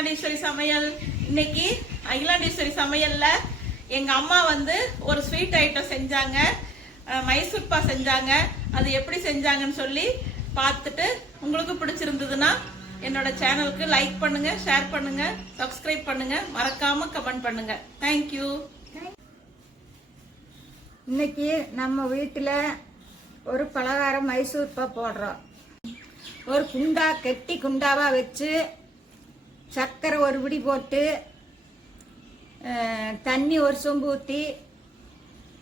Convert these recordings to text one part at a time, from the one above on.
அகிலாண்டேஸ்வரி சமையல். இன்னைக்கு அகிலாண்டேஸ்வரி சமையல்ல எங்க அம்மா வந்து ஒரு ஸ்வீட் ஐட்டம் செஞ்சாங்க. மைசூர்பா செஞ்சாங்க. அது எப்படி செஞ்சாங்கன்னு சொல்லி பார்த்துட்டு உங்களுக்கு பிடிச்சிருந்ததுன்னா என்னோட சேனலுக்கு லைக் பண்ணுங்க ஷேர் பண்ணுங்க சப்ஸ்கிரைப் பண்ணுங்க. மறக்காம கமெண்ட் பண்ணுங்க. தேங்க்யூ இன்னைக்கு நம்ம வீட்டில் ஒரு பலகாரம் மைசூர்பா போடுறோம். ஒரு குண்டா கெட்டி குண்டாவாக வச்சு சர்க்கரை ஒரு பிடி போட்டு தண்ணி ஒரு சொம்பு ஊற்றி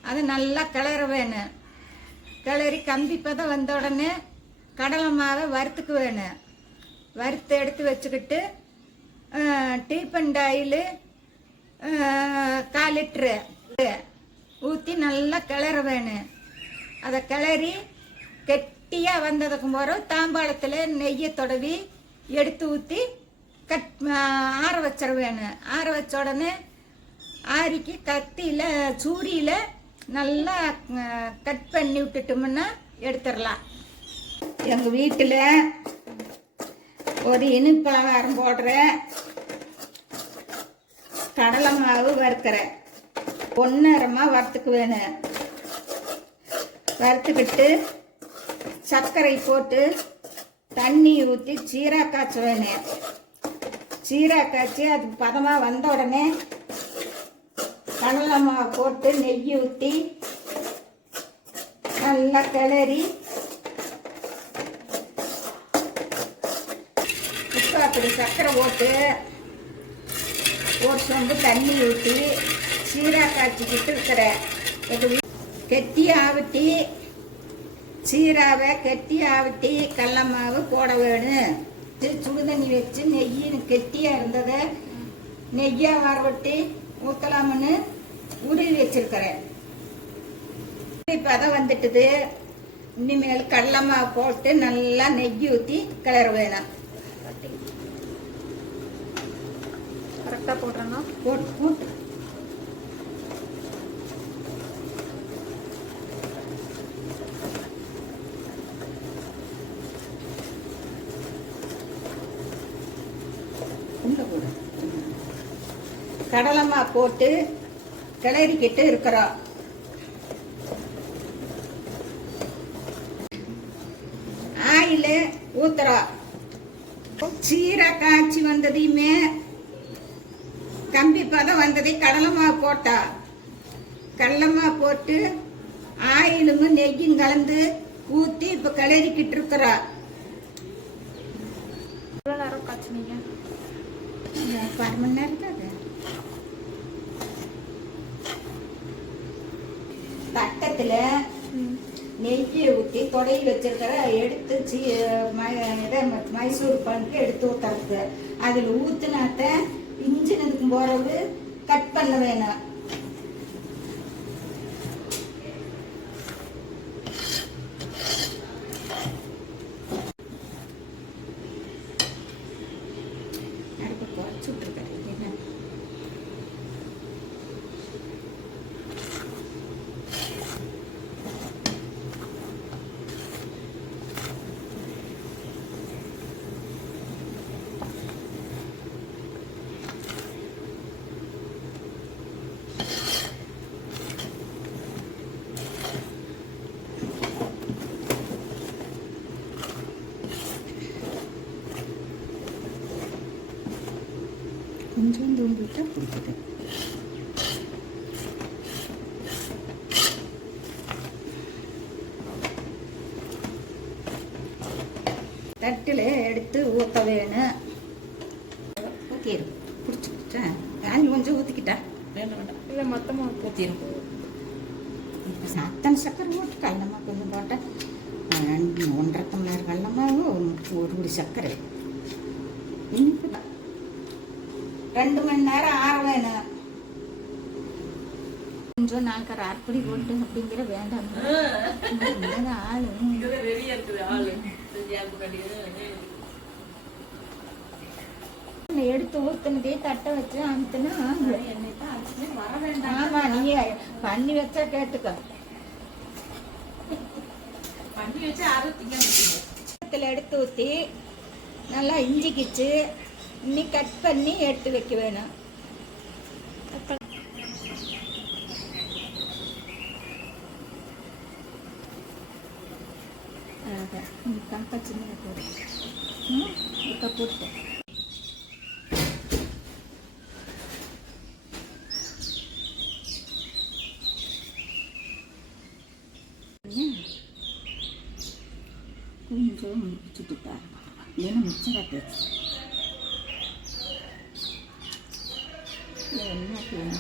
அதை நல்லா கிளற வேணும். கிளறி கம்பி பதம் வந்த உடனே கடலை மாவை வறுத்துக்கு வேணும். வறுத்து எடுத்து வச்சுக்கிட்டு டீப்பன் ஆயில் கால் லிட்ரு ஊற்றி நல்லா கிளற வேணும். அதை கிளறி கெட்டியாக வந்ததுக்கு போகிறோம் தாம்பாளத்தில் நெய்யை தொடவி எடுத்து ஊற்றி கட் ஆற வச்சிட வேணும் ஆற வச்ச உடனே ஆரிக்கு கத்தியில் சூரியில் நல்லா கட் பண்ணி விட்டுட்டோம்னா எடுத்துடலாம். எங்கள் வீட்டில் ஒரு இனிப்பு பலகாரம் போடுறேன். கடலை மாவு வறுக்கிறேன். பொன்னரமாக வறுத்துக்கு வேணும் வறுத்துக்கிட்டு சர்க்கரை போட்டு தண்ணி ஊற்றி சீரா காய்ச்ச வேணும் சீரா காய்ச்சி அதுக்கு பதமாக வந்த உடனே கடலை மாவு போட்டு நெய் ஊற்றி நல்லா கிளறி முக்காப்படி சர்க்கரை போட்டு ஒரு சொம்பு தண்ணி ஊற்றி சீரா காய்ச்சிக்கிட்டு இருக்கிறேன் எங்கள் கெட்டி ஆவட்டி சீராவை கெட்டி ஆவட்டி கடல மாவு போட வேணும். இது சுடு தண்ணி வச்சு நெய் கெட்டியாக இருந்ததை நெய்யாக வரவட்டி ஊற்றலாம்னு உருவி வச்சிருக்கிறேன். இப்போ அதை வந்துட்டுது. இனிமேல் கடல மாவு போட்டு நல்லா நெய் ஊற்றி கிளற வேணும் கரெக்டாக போடுறேன்னா போட்டு போட்டு உள்ள போடு. கடலைமா போட்டு கிளறிக்கிட்டு இருக்கிறோம் ஆயில் ஊத்துறோம் சீரை காய்ச்சி வந்ததையுமே கம்பி பதம் வந்ததை கடலை மாவு போட்டா. கடலை மாவு போட்டு ஆயிலும் நெய்யும் கலந்து ஊற்றி இப்போ கிளறிக்கிட்டு இருக்கிறா. எவ்வளோ நேரம் காய்ச்சினீங்க அரை மணி நேரம் தான் நெய்யை ஊற்றி தொடையில் வச்சிருக்கிற எடுத்து சி ம- இதை மைசூர் பழனுக்கு எடுத்து ஊற்றுறது அதில் ஊத்துனாத்த இன்ஜினுக்கு போகிறது கட் பண்ண வேணும். கொஞ்சம் தூண்டி விட்டா பிடிக்குது தட்டில் எடுத்து ஊற்ற வேணும் ஊற்றிடும் பிடிச்சி பிடிச்சேன் காஞ்சி கொஞ்சம் ஊற்றிக்கிட்டா வேண்டாம் வேண்டாம். இல்லை மொத்தமாக ஊற்றிடும் இப்போ அத்தனை சக்கரை போட்டு கடலமா கொஞ்சம் போட்டேன் ஒன்றரை டம்ளர் கடலமாவு ஒரு குடி சர்க்கரை இனிப்பு தான் ரெண்டு மணி நேரம் ஆற வேணும். கொஞ்சம் நால்கரை அரைப்படி போட்டு அப்படிங்கிற வேண்டாம். ஆளு. எடுத்து ஊத்துனதே தட்டை வச்சு அமுத்துனா வர வேண்டாம். ஆமா நீ பண்ணி வச்சா கேட்டுக்க. பண்ணி வச்சு அறுத்திங்க பக்கத்தில் எடுத்து ஊற்றி நல்லா இஞ்சி கிச்சு கட் பண்ணி எடுத்து வைக்க வேணும். அதான் இந்த கம்பை சின்ன போடு. இப்போ போட்டேன் கொஞ்சம் Đèn 边